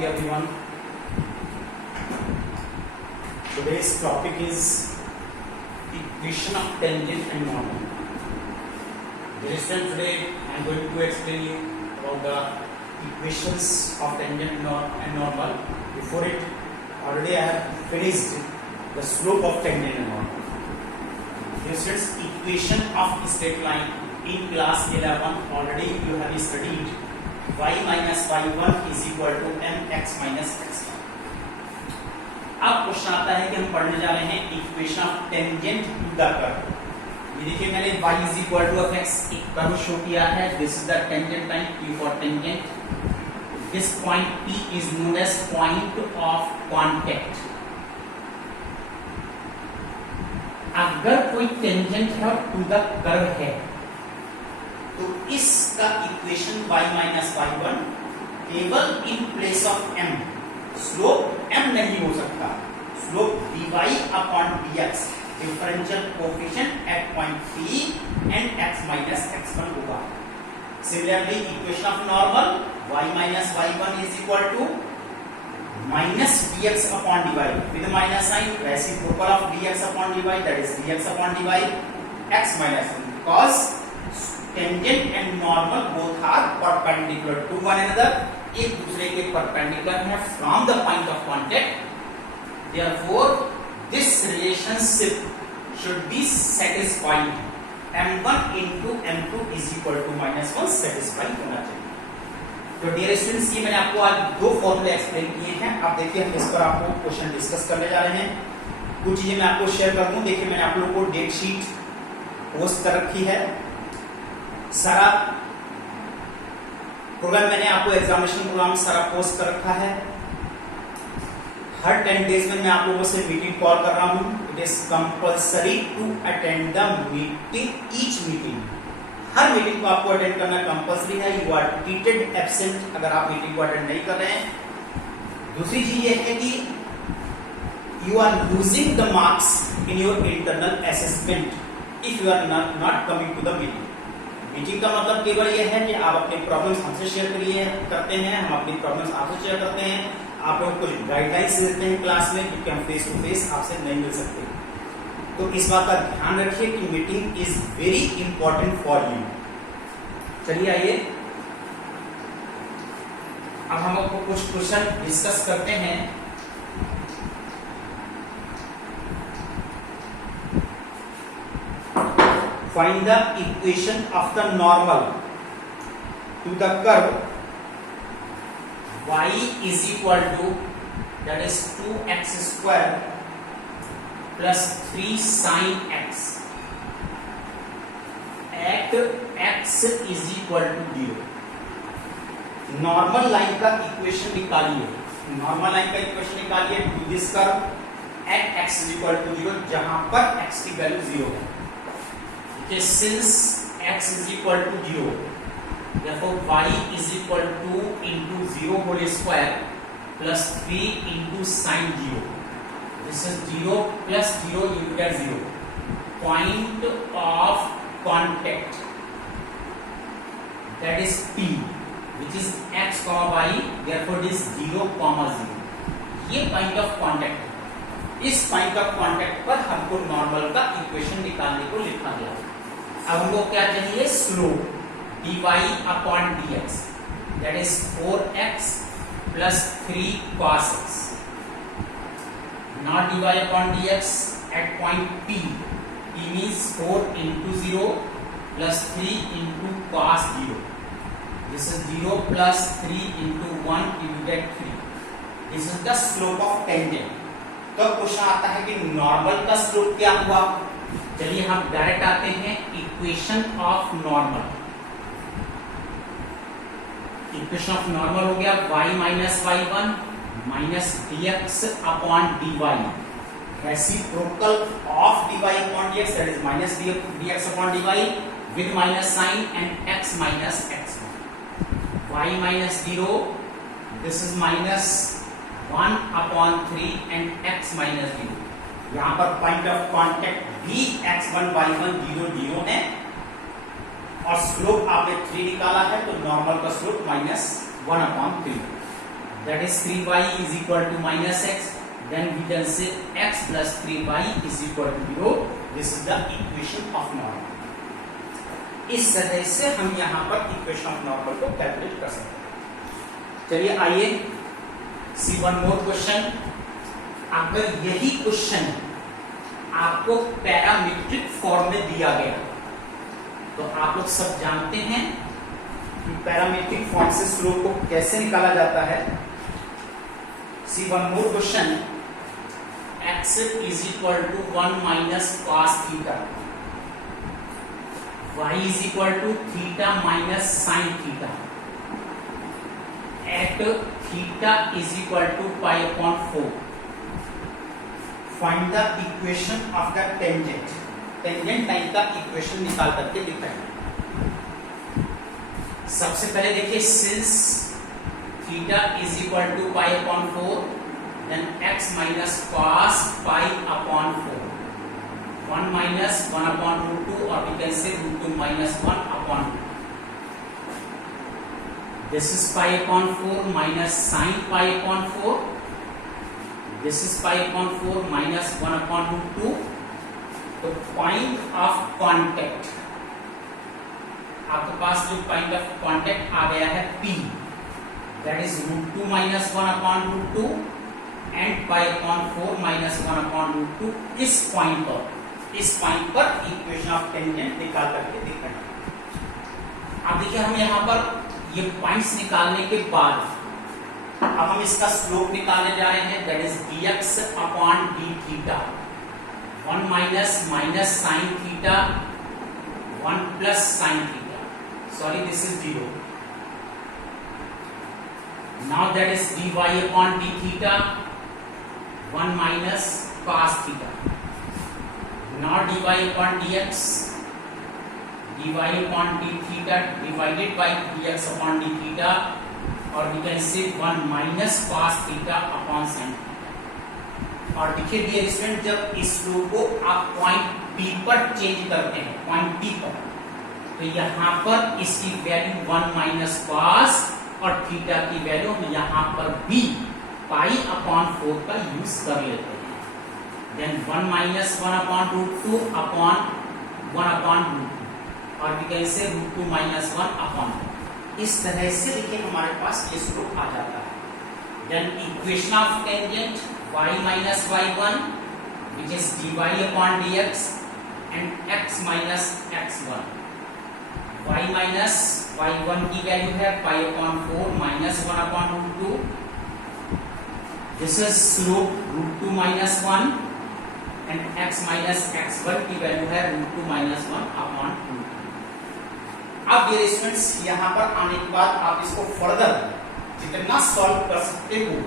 morning everyone. Today's topic is equation of tangent and normal. Dear students, today I am going to explain you about the equations of tangent and normal. Before it, already I have finished the slope of tangent and normal. Dear students, equation of straight line in class 11 already you have studied. y minus y1 is equal to mx minus x1. अब question आता है कि हम पढ़ने जा रहे हैं equation of tangent to the curve. ये देखिए मैंने y is equal to fx एक कर्व शो किया है। This is the tangent line P for tangent. This point P is known as point of contact. अगर कोई टेंजेंट है to the curve है तो इसका इक्वेशन y माइनस y1 केवल in place of m, slope m नहीं हो सकता, slope dy upon dx differential coefficient at point P and x minus x1 होगा। Similarly equation of normal y minus y1 is equal to minus dx upon dy with minus sign, reciprocal of dx upon dy that is dx upon dy x minus 1 because tangent and normal both are perpendicular to one another, एक दूसरे के perpendicular है from the point of contact. Therefore this relationship should be satisfied. m1 into m2 is equal to -1 satisfy होना चाहिए। तो dear students, ये मैंने आपको आज दो फॉर्मूले एक्सप्लेन किए हैं। अब देखिए हम इस पर आपको क्वेश्चन डिस्कस करने जा रहे हैं। कुछ चीजें मैं आपको शेयर कर दूं। देखिए मैंने आप लोगों को डेट शीट पोस्ट कर रखी है। सारा प्रोग्राम मैंने आपको एग्जामिनेशन प्रोग्राम सारा पोस्ट कर रखा है। हर 10 डेज में मैं आप लोगों से मीटिंग कॉल कर रहा हूं। It is compulsory to attend the meeting, each meeting. हर मीटिंग को आपको अटेंड करना कंपल्सरी है। यू आर ट्रीटेड एब्सेंट अगर आप मीटिंग को अटेंड नहीं कर रहे हैं। दूसरी चीज ये है कि you are losing the marks in your internal assessment if you are not coming to the meeting. Meeting का मतलब केवल यह है कि आप अपने प्रॉब्लम्स हमसे शेयर करते हैं, हम अपनी प्रॉब्लम्स आपसे शेयर करते हैं, आप लोग कुछ गाइडलाइंस देते हैं क्लास में, क्योंकि हम फेस टू फेस आपसे नहीं मिल सकते। तो इस बात का ध्यान रखिए कि meeting is very important for you. चलिए आइए अब हम आपको कुछ क्वेश्चन डिस्कस करते हैं। Find the equation of the normal to the curve y is equal to that is 2x square plus 3 sin x at x is equal to 0। Normal line का equation निकालिए। नॉर्मल लाइन का equation निकालिए to this curve at x is equal to 0 जहां पर x की value 0 है। Since x is equal to 0, therefore y is equal to into 0 whole square plus 3 into sin 0. This is 0 plus 0, you get 0. Point of contact, that is P, which is x comma y. Therefore it is 0 comma 0. ये point of contact है। इस point of contact पर हमको normal का equation निकालने को लिखा गया। अब हमको क्या चाहिए? Slope dy upon dx that is 4x plus 3 cos x। Not dy upon dx at point P, P means 4 into 0 plus 3 into cos 0। This is 0 plus 3 into 1 you get 3। This is the slope of tangent. तो question आता है कि normal का slope क्या हुआ। चलिए हम direct आते हैं equation of normal. Equation of normal हो गया y minus y1 minus dx upon dy reciprocal of dy upon dx that is minus dx upon dy with minus sign and x minus x1। y minus 0 this is minus 1 upon 3 and x minus 0। यहाँ पर point of contact भी x1 y1 0 0 है और slope आपने 3 निकाला है तो normal का slope -1/3। that is 3y is equal to minus x, then we can say x plus 3y is equal to 0. This is the equation of normal. इस तरह से हम यहाँ पर इक्वेशन ऑफ नॉर्मल को कैलकुलेट कर सकते हैं. चलिए आइए सी वन मोर क्वेश्चन. अगर यही क्वेश्चन आपको पैरामीट्रिक फॉर्म में दिया गया तो आप लोग सब जानते हैं कि पैरामीट्रिक फॉर्म से स्लोप को कैसे निकाला जाता है. See one more question. x is equal to 1 minus cos theta, y is equal to theta minus sin theta, at theta is equal to pi upon 4. Find the equation of the tangent. Tangent line का equation निकाल करके दिखाएं. सबसे पहले देखिए, since theta is equal to pi upon 4, then x minus cos pi upon 4, 1 minus 1 upon root 2, और we can say root 2 minus 1 upon 2. This is pi upon 4 minus sine pi upon 4. This is pi upon 4 minus 1 upon root 2. तो point of contact, आपके पास जो point of contact आ गया है P, that is root 2 minus 1 upon root 2 and pi upon 4 minus 1 upon root 2. इस point पर equation of tangent निकाल करके दिखाएं. अब देखिए, हम यहाँ पर ये पॉइंट्स निकालने के बाद अब हम इसका स्लोप निकालने जा रहे हैं. That is dx upon d theta, 1 minus minus sine theta, 1 plus sine theta. Sorry, this is 0. Now that is dy upon d theta, 1 minus cos theta. Now dy upon dx, dy upon d theta divided by dx upon d theta, और we can say 1 minus cos theta upon sin theta. और देखिए dear student, जब इस लो को आप point P पर change करते हैं, पॉइंट P पर, तो यहाँ पर इसकी वैल्यू 1 माइनस cos और थीटा की वैल्यू हम यहाँ पर भी पाई अपॉन 4 का यूज कर लेते हैं. Then 1 minus 1 upon root 2 upon 1 upon root 2, और we can say root 2 minus 1 upon 2. इस तरह से देखिए हमारे पास ये स्लोप आ जाता है. Then equation of tangent y minus y1 which is dy upon dx and x minus x1. y minus y1 की वैल्यू है pi upon 4 minus 1 upon root 2. This is slope root 2 minus 1 and x minus x1 की value है root 2 minus 1 upon root 2. अब ये students, यहाँ पर आने के बाद आप इसको फर्दर जितना सॉल्व कर सकते हो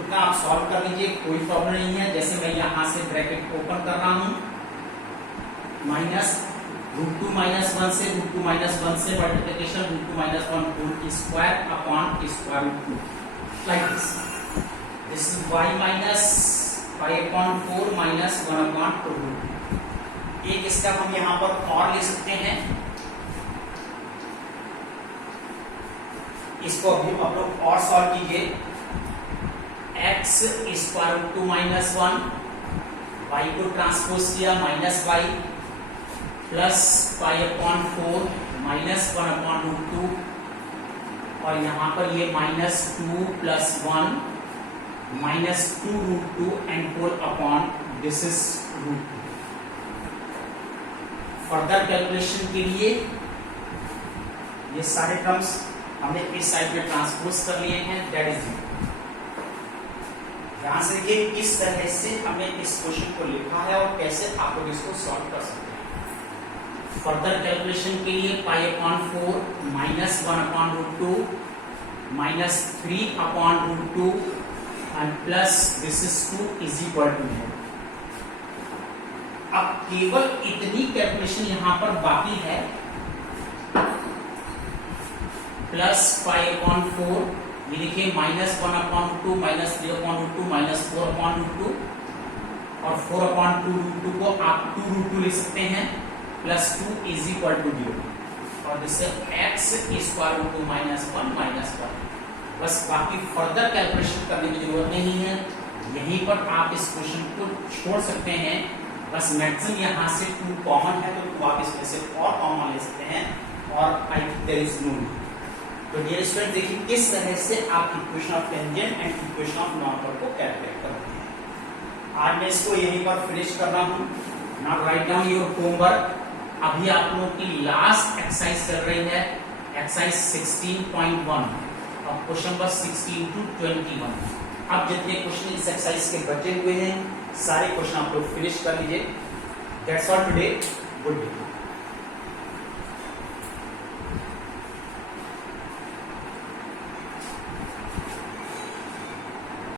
उतना आप सॉल्व कर लीजिए, कोई प्रॉब्लम नहीं है. जैसे मैं यहाँ से ब्रैकेट ओपन कर रहा हूँ, माइनस रूट 2 माइनस 1 से रूट 2 माइनस 1 से multiplication root 2 minus 1 whole square upon square root 2, like this. This is y minus pi upon 4 minus 1 upon root 2. एक स्टेप हम यहाँ पर और ले सकते हैं. इसको अभी आप लोग और सॉल्व कीजिए. x square root 2 minus 1, y को ट्रांसपोज किया minus y, plus pi upon 4 minus 1 upon root 2, और यहाँ पर ये minus 2 plus 1 minus 2 root 2 and whole upon this is root 2. Further calculation के लिए ये सारे टर्म्स हमने इस साइड में ट्रांसपोज कर लिए हैं. दैट इज ध्यान से देखिए किस तरह से हमने इस क्वेश्चन को लिखा है और कैसे आप लोग इसको सॉल्व कर सकते हैं. फर्दर कैलकुलेशन के लिए pi upon 4 minus 1 upon root 2 minus 3 upon root 2 and plus this is 2 is equal to 0. अब केवल इतनी कैलकुलेशन यहाँ पर बाकी है. प्लस पाई अपॉन 4, ये लिखिए minus 1 upon root 2 minus 3 upon root 2 minus 4 upon root 2, और 4 अपॉन 2 रूट 2 को आप 2 रूट 2 लिख सकते हैं, प्लस 2 इज इक्वल टू 0, और this x square root 2 minus 1 minus 1. बस बाकी फर्दर कैलकुलेशन करने की जरूरत नहीं है, यहीं पर आप इस क्वेश्चन को छोड़ सकते हैं। बस मैक्सिमम यहाँ से 2 कॉमन है तो 2 आप इसमें से और कॉमन ले सकते हैं और I think there is no. तो डियर स्टूडेंट देखिए किस तरह से आप equation of tangent and equation of normal को कैलकुलेट करते हैं। आज मैं इसको यहीं पर फिनिश कर रहा हूँ। Now write down your homework. अभी आप लोगों की लास्ट एक्सरसाइज चल रही है, एक्सरसाइज 16.1 और क्वेश्चन नंबर 16 to 21। अब जितने क्वेश्चन इस एक्सरसाइज के बचे हुए हैं सारे क्वेश्चन आप लोग फिनिश कर लीजिए। That's all today, good day.